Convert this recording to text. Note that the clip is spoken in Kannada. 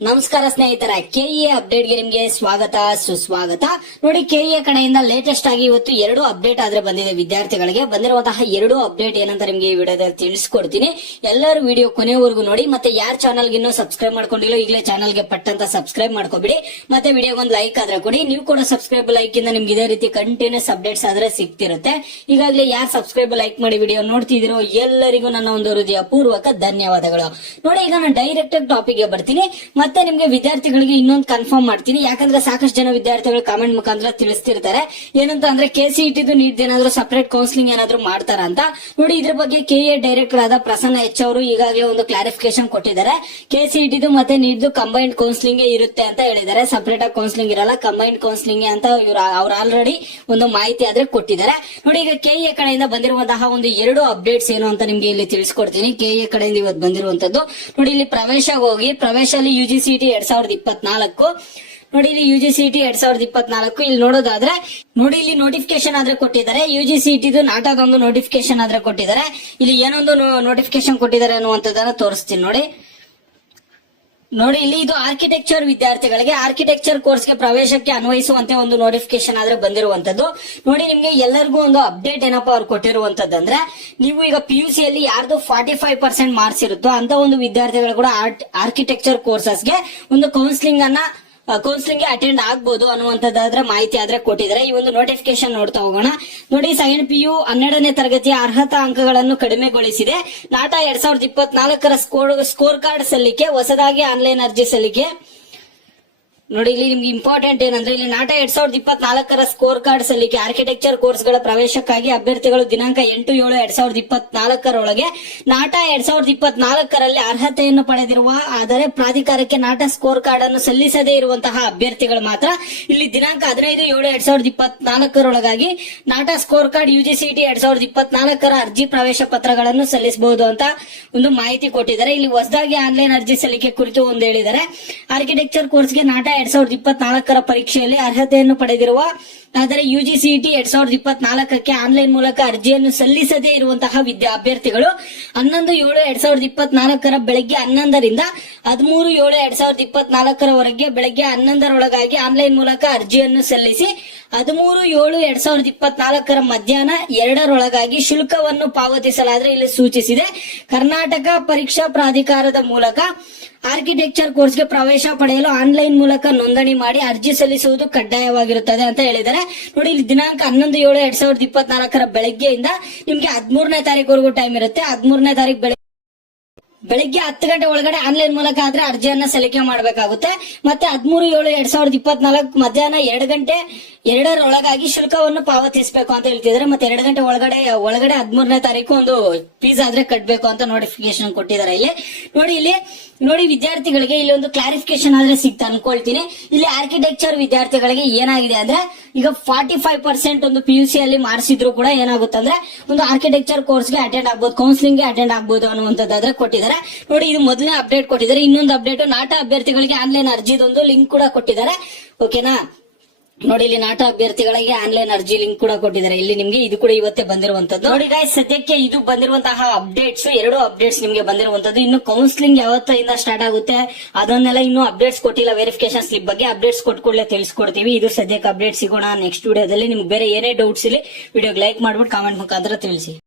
ನಮಸ್ಕಾರ ಸ್ನೇಹಿತರ, ಕೆಇಎ ಅಪ್ಡೇಟ್ ಗೆ ನಿಮ್ಗೆ ಸ್ವಾಗತ ಸುಸ್ವಾಗತ. ನೋಡಿ, ಕೆಇಎ ಕಡೆಯಿಂದ ಲೇಟೆಸ್ಟ್ ಆಗಿ ಇವತ್ತು 2 ಅಪ್ಡೇಟ್ ಆದ್ರೆ ಬಂದಿದೆ. ವಿದ್ಯಾರ್ಥಿಗಳಿಗೆ ಬಂದಿರುವಂತಹ 2 ಅಪ್ಡೇಟ್ ಏನಂತ ನಿಮ್ಗೆ ಈ ವಿಡಿಯೋದಲ್ಲಿ ತಿಳಿಸ್ಕೊಡ್ತೀನಿ. ಎಲ್ಲರೂ ವಿಡಿಯೋ ಕೊನೆವರೆಗೂ ನೋಡಿ. ಮತ್ತೆ ಯಾರ್ ಚಾನಲ್ ಗೆ ಇನ್ನೂ ಸಬ್ಸ್ಕ್ರೈಬ್ ಮಾಡ್ಕೊಂಡಿಲ್ಲ ಈಗಲೇ ಚಾನಲ್ ಗೆ ಪಟ್ಟಂತ ಸಬ್ಸ್ಕ್ರೈಬ್ ಮಾಡ್ಕೊಬಿಡಿ. ಮತ್ತೆ ವಿಡಿಯೋಗೊಂದು ಲೈಕ್ ಆದ್ರೆ ಕೊಡಿ. ನೀವು ಕೂಡ ಸಬ್ಸ್ಕ್ರೈಬ್ ಲೈಕ್ ಇಂದ ನಿಮ್ಗೆ ಇದೇ ರೀತಿ ಕಂಟಿನ್ಯೂಸ್ ಅಪ್ಡೇಟ್ಸ್ ಆದ್ರೆ ಸಿಗ್ತಿರುತ್ತೆ. ಈಗಾಗಲೇ ಯಾರು ಸಬ್ಸ್ಕ್ರೈಬ್ ಲೈಕ್ ಮಾಡಿ ವಿಡಿಯೋ ನೋಡ್ತಿದಿರೋ ಎಲ್ಲರಿಗೂ ನನ್ನ ಒಂದು ಹೃದಯ ಪೂರ್ವಕ ಧನ್ಯವಾದಗಳು. ನೋಡಿ, ಈಗ ನಾನು ಡೈರೆಕ್ಟ್ ಟಾಪಿಕ್ ಗೆ ಬರ್ತೀನಿ. ಮತ್ತೆ ನಿಮ್ಗೆ ವಿದ್ಯಾರ್ಥಿಗಳಿಗೆ ಇನ್ನೊಂದು ಕನ್ಫರ್ಮ್ ಮಾಡ್ತೀನಿ. ಯಾಕಂದ್ರೆ ಸಾಕಷ್ಟು ಜನ ವಿದ್ಯಾರ್ಥಿಗಳು ಕಾಮೆಂಟ್ ಮುಖಾಂತರ ತಿಳಿಸ್ತಿರ್ತಾರೆ ಏನಂತ ಅಂದ್ರೆ KCET ನೀಟ್ ಏನಾದ್ರು ಸಪರೇಟ್ ಕೌನ್ಸಿಲಿಂಗ್ ಏನಾದ್ರು ಮಾಡ್ತಾರ ಅಂತ. ನೋಡಿ, ಇದ್ರ ಬಗ್ಗೆ ಕೆಇಎ ಡೈರೆಕ್ಟರ್ ಆದ ಪ್ರಸನ್ನ ಎಚ್ ಅವರು ಈಗಾಗಲೇ ಒಂದು ಕ್ಲಾರಿಫಿಕೇಶನ್ ಕೊಟ್ಟಿದ್ದಾರೆ. KCET ಮತ್ತೆ ನೀಟ್ ಕಂಬೈನ್ಡ್ ಕೌನ್ಸಿಲಿಂಗ್ ಇರುತ್ತೆ ಅಂತ ಹೇಳಿದ್ದಾರೆ. ಸಪರೇಟ್ ಆಗಿ ಕೌನ್ಸಿಲಿಂಗ್ ಇರಲ್ಲ, ಕಂಬೈನ್ಡ್ ಕೌನ್ಸಿಲಿಂಗ್ ಅಂತ ಅವ್ರು ಆಲ್ರೆಡಿ ಒಂದು ಮಾಹಿತಿ ಆದ್ರೆ ಕೊಟ್ಟಿದ್ದಾರೆ. ನೋಡಿ, ಈಗ ಕೆಇಎ ಕಡೆಯಿಂದ ಬಂದಿರುವಂತಹ ಒಂದು 2 ಅಪ್ಡೇಟ್ಸ್ ಏನು ಅಂತ ನಿಮ್ಗೆ ಇಲ್ಲಿ ತಿಳಿಸ್ಕೊಡ್ತೀನಿ. ಕೆಇಎ ಕಡೆಯಿಂದ ಇವತ್ತು ಬಂದಿರುವಂತದ್ದು. ನೋಡಿ, ಇಲ್ಲಿ ಪ್ರವೇಶ ಹೋಗಿ ಪ್ರವೇಶಲ್ಲಿ UGCET 2024. ನೋಡಿ, ಇಲ್ಲಿ UGCET 2024 ಇಲ್ಲಿ ನೋಡೋದಾದ್ರೆ ನೋಡಿ, ಇಲ್ಲಿ ನೋಟಿಫಿಕೇಶನ್ ಆದ್ರೆ ಕೊಟ್ಟಿದ್ದಾರೆ. UGCET ನಾಟದೊಂದು ನೋಟಿಫಿಕೇಶನ್ ಆದ್ರೆ ಕೊಟ್ಟಿದ್ದಾರೆ. ಇಲ್ಲಿ ಏನೊಂದು ನೋಟಿಫಿಕೇಶನ್ ಕೊಟ್ಟಿದ್ದಾರೆ ಅನ್ನುವಂಥದ್ದನ್ನ ತೋರಿಸ್ತೀನಿ. ನೋಡಿ, ಇಲ್ಲಿ ಇದು ಆರ್ಕಿಟೆಕ್ಚರ್ ವಿದ್ಯಾರ್ಥಿಗಳಿಗೆ ಆರ್ಕಿಟೆಕ್ಚರ್ ಕೋರ್ಸ್ಗೆ ಪ್ರವೇಶಕ್ಕೆ ಅನ್ವಯಿಸುವಂತೆ ಒಂದು ನೋಟಿಫಿಕೇಶನ್ ಆದ್ರೆ ಬಂದಿರುವಂತದ್ದು. ನೋಡಿ, ನಿಮ್ಗೆ ಎಲ್ಲರಿಗೂ ಒಂದು ಅಪ್ಡೇಟ್ ಏನಪ್ಪಾ ಅವ್ರು ಕೊಟ್ಟಿರುವಂತದ್ದಂದ್ರೆ, ನೀವು ಈಗ PUC ಯಲ್ಲಿ ಯಾರ್ದು 45% ಮಾರ್ಕ್ಸ್ ಇರುತ್ತೋ ಅಂತ ಒಂದು ವಿದ್ಯಾರ್ಥಿಗಳು ಕೂಡ ಆರ್ಕಿಟೆಕ್ಚರ್ ಕೋರ್ಸಸ್ಗೆ ಒಂದು ಕೌನ್ಸಿಲಿಂಗ್ ಗೆ ಅಟೆಂಡ್ ಆಗ್ಬಹುದು ಅನ್ನುವಂಥದ್ದಾದ್ರೆ ಮಾಹಿತಿ ಆದ್ರೆ ಕೊಟ್ಟಿದ್ದಾರೆ. ಈ ಒಂದು ನೋಟಿಫಿಕೇಶನ್ ನೋಡ್ತಾ ಹೋಗೋಣ. ನೋಡಿ, ಸೆಕೆಂಡ್ PU 12ನೇ ತರಗತಿಯ ಅರ್ಹತಾ ಅಂಕಗಳನ್ನು ಕಡಿಮೆಗೊಳಿಸಿದೆ. ನಾಟ 2024 ಸ್ಕೋರ್ ಕಾರ್ಡ್ ಸಲ್ಲಿಕೆ, ಹೊಸದಾಗಿ ಆನ್ಲೈನ್ ಅರ್ಜಿ ಸಲ್ಲಿಕೆ. ನೋಡಿ, ಇಲ್ಲಿ ನಿಮ್ಗೆ ಇಂಪಾರ್ಟೆಂಟ್ ಏನಂದ್ರೆ, ಇಲ್ಲಿ ನಾಟ 2024 ಸ್ಕೋರ್ ಕಾರ್ಡ್ ಸಲ್ಲಿಕೆ ಆರ್ಕಿಟೆಕ್ಚರ್ ಕೋರ್ಸ್ ಗಳ ಪ್ರವೇಶಕ್ಕಾಗಿ ಅಭ್ಯರ್ಥಿಗಳು ದಿನಾಂಕ 8/7/2024 ನಾಟ 2024 ಅರ್ಹತೆಯನ್ನು ಪಡೆದಿರುವ ಆದರೆ ಪ್ರಾಧಿಕಾರಕ್ಕೆ ನಾಟ ಸ್ಕೋರ್ ಕಾರ್ಡ್ ಅನ್ನು ಸಲ್ಲಿಸದೇ ಇರುವಂತಹ ಅಭ್ಯರ್ಥಿಗಳು ಮಾತ್ರ ಇಲ್ಲಿ ದಿನಾಂಕ 15/7/2024 ನಾಟ ಸ್ಕೋರ್ ಕಾರ್ಡ್ UGCET 2024 ಅರ್ಜಿ ಪ್ರವೇಶ ಪತ್ರಗಳನ್ನು ಸಲ್ಲಿಸಬಹುದು ಅಂತ ಒಂದು ಮಾಹಿತಿ ಕೊಟ್ಟಿದ್ದಾರೆ. ಇಲ್ಲಿ ಹೊಸದಾಗಿ ಆನ್ಲೈನ್ ಅರ್ಜಿ ಸಲ್ಲಿಕೆ ಕುರಿತು ಒಂದು ಹೇಳಿದ್ದಾರೆ. ಆರ್ಕಿಟೆಕ್ಚರ್ ಕೋರ್ಸ್ಗೆ ನಾಟ 2024 ಪರೀಕ್ಷೆಯಲ್ಲಿ ಅರ್ಹತೆಯನ್ನು ಪಡೆದಿರುವ ಆದರೆ UGCET 2024 ಆನ್ಲೈನ್ ಮೂಲಕ ಅರ್ಜಿಯನ್ನು ಸಲ್ಲಿಸದೇ ಇರುವಂತಹ ಅಭ್ಯರ್ಥಿಗಳು 11/7/2024 ಬೆಳಗ್ಗೆ 11ರಿಂದ 13/7/2024 ಬೆಳಗ್ಗೆ 11ರೊಳಗಾಗಿ ಆನ್ಲೈನ್ ಮೂಲಕ ಅರ್ಜಿಯನ್ನು ಸಲ್ಲಿಸಿ 13/7/2024 ಮಧ್ಯಾಹ್ನ 2ರೊಳಗಾಗಿ ಶುಲ್ಕವನ್ನು ಪಾವತಿಸಲಾದರೆ ಇಲ್ಲಿ ಸೂಚಿಸಿದೆ. ಕರ್ನಾಟಕ ಪರೀಕ್ಷಾ ಪ್ರಾಧಿಕಾರದ ಮೂಲಕ ಆರ್ಕಿಟೆಕ್ಚರ್ ಕೋರ್ಸ್ಗೆ ಪ್ರವೇಶ ಪಡೆಯಲು ಆನ್ಲೈನ್ ಮೂಲಕ ನೋಂದಣಿ ಮಾಡಿ ಅರ್ಜಿ ಸಲ್ಲಿಸುವುದು ಕಡ್ಡಾಯವಾಗಿರುತ್ತದೆ ಅಂತ ಹೇಳಿದ್ದಾರೆ. ನೋಡಿ, ಇಲ್ಲಿ ದಿನಾಂಕ 11/7/2024 ಬೆಳಗ್ಗೆಯಿಂದ ನಿಮ್ಗೆ 13ನೇ ತಾರೀಕುವರೆಗೂ ಟೈಮ್ ಇರುತ್ತೆ. 13ನೇ ತಾರೀಕು ಬೆಳಿಗ್ಗೆ 10 ಗಂಟೆ ಒಳಗಡೆ ಆನ್ಲೈನ್ ಮೂಲಕ ಆದ್ರೆ ಅರ್ಜಿಯನ್ನ ಸಲ್ಲಿಕೆ ಮಾಡಬೇಕಾಗುತ್ತೆ. ಮತ್ತೆ 13/7/2024 ಮಧ್ಯಾಹ್ನ 2 ಗಂಟೆ 2ರೊಳಗಾಗಿ ಶುಲ್ಕವನ್ನು ಪಾವತಿಸಬೇಕು ಅಂತ ಹೇಳ್ತಿದ್ದಾರೆ. ಮತ್ತೆ 2 ಗಂಟೆ ಒಳಗಡೆ 13ನೇ ತಾರೀಕು ಒಂದು ಫೀಸ್ ಆದ್ರೆ ಕಟ್ಟಬೇಕು ಅಂತ ನೋಟಿಫಿಕೇಶನ್ ಕೊಟ್ಟಿದ್ದಾರೆ. ಇಲ್ಲಿ ನೋಡಿ ವಿದ್ಯಾರ್ಥಿಗಳಿಗೆ ಇಲ್ಲಿ ಒಂದು ಕ್ಲಾರಿಫಿಕೇಶನ್ ಆದ್ರೆ ಸಿಗ್ತಾ ಅನ್ಕೊಳ್ತೀನಿ. ಇಲ್ಲಿ ಆರ್ಕಿಟೆಕ್ಚರ್ ವಿದ್ಯಾರ್ಥಿಗಳಿಗೆ ಏನಾಗಿದೆ ಅಂದ್ರೆ, ಈಗ 45% ಒಂದು PUC ಅಲ್ಲಿ ಮಾಡಿಸಿದ್ರು ಕೂಡ ಏನಾಗುತ್ತೆ ಅಂದ್ರೆ ಒಂದು ಆರ್ಕಿಟೆಕ್ಚರ್ ಕೋರ್ಸ್ಗೆ ಅಟೆಂಡ್ ಆಗ್ಬಹುದು, ಕೌನ್ಸಿಲಿಂಗ್ ಗೆ ಅಟೆಂಡ್ ಆಗ್ಬಹುದು ಅನ್ನುವಂಥದ್ದಾದ್ರೆ ಕೊಟ್ಟಿದ್ದಾರೆ. ನೋಡಿ, ಇದು ಮೊದಲನೇ ಅಪ್ಡೇಟ್ ಕೊಟ್ಟಿದ್ದಾರೆ. ಇನ್ನೊಂದು ಅಪ್ಡೇಟ್ ನಾಟ ಅಭ್ಯರ್ಥಿಗಳಿಗೆ ಆನ್ಲೈನ್ ಅರ್ಜಿದೊಂದು ಲಿಂಕ್ ಕೂಡ ಕೊಟ್ಟಿದ್ದಾರೆ. ಓಕೆನಾ? ನೋಡಿ, ಇಲ್ಲಿ ನಾಟ ಅಭ್ಯರ್ಥಿಗಳಿಗೆ ಆನ್ಲೈನ್ ಅರ್ಜಿ ಲಿಂಕ್ ಕೂಡ ಕೊಟ್ಟಿದ್ದಾರೆ. ಇಲ್ಲಿ ನಿಮ್ಗೆ ಇದು ಕೂಡ ಇವತ್ತೇ ಬಂದಿರುವಂತದ್ದು. ನೋಡಿ ಗೈಸ್, ಸದ್ಯಕ್ಕೆ ಇದು ಬಂದಿರುವಂತಹ ಅಪ್ಡೇಟ್ಸ್ 2 ಅಪ್ಡೇಟ್ಸ್ ನಿಮ್ಗೆ ಬಂದಿರುವಂತದ್ದು. ಇನ್ನು ಕೌನ್ಸಿಲಿಂಗ್ ಯಾವತ್ತಿಂದ ಸ್ಟಾರ್ಟ್ ಆಗುತ್ತೆ ಅದನ್ನೆಲ್ಲ ಇನ್ನೂ ಅಪ್ಡೇಟ್ಸ್ ಕೊಟ್ಟಿಲ್ಲ. ವೆರಿಫಿಕೇಶನ್ ಸ್ಲಿಪ್ ಬಗ್ಗೆ ಅಪ್ಡೇಟ್ಸ್ ಕೊಟ್ಕೊಳ್ಳೆ ತಿಳಿಸ್ಕೊಡ್ತೀವಿ. ಇದು ಸದ್ಯಕ್ಕೆ ಅಪ್ಡೇಟ್ ಸಿಗೋಣ ನೆಕ್ಸ್ಟ್ ವಿಡಿಯೋದಲ್ಲಿ. ನಿಮ್ಗೆ ಬೇರೆ ಏನೇ ಡೌಟ್ಸ್ ಇಲ್ಲಿ ವಿಡಿಯೋಗೆ ಲೈಕ್ ಮಾಡ್ಬಿಟ್ಟು ಕಾಮೆಂಟ್ ಮುಖಾಂತರ ತಿಳಿಸಿ.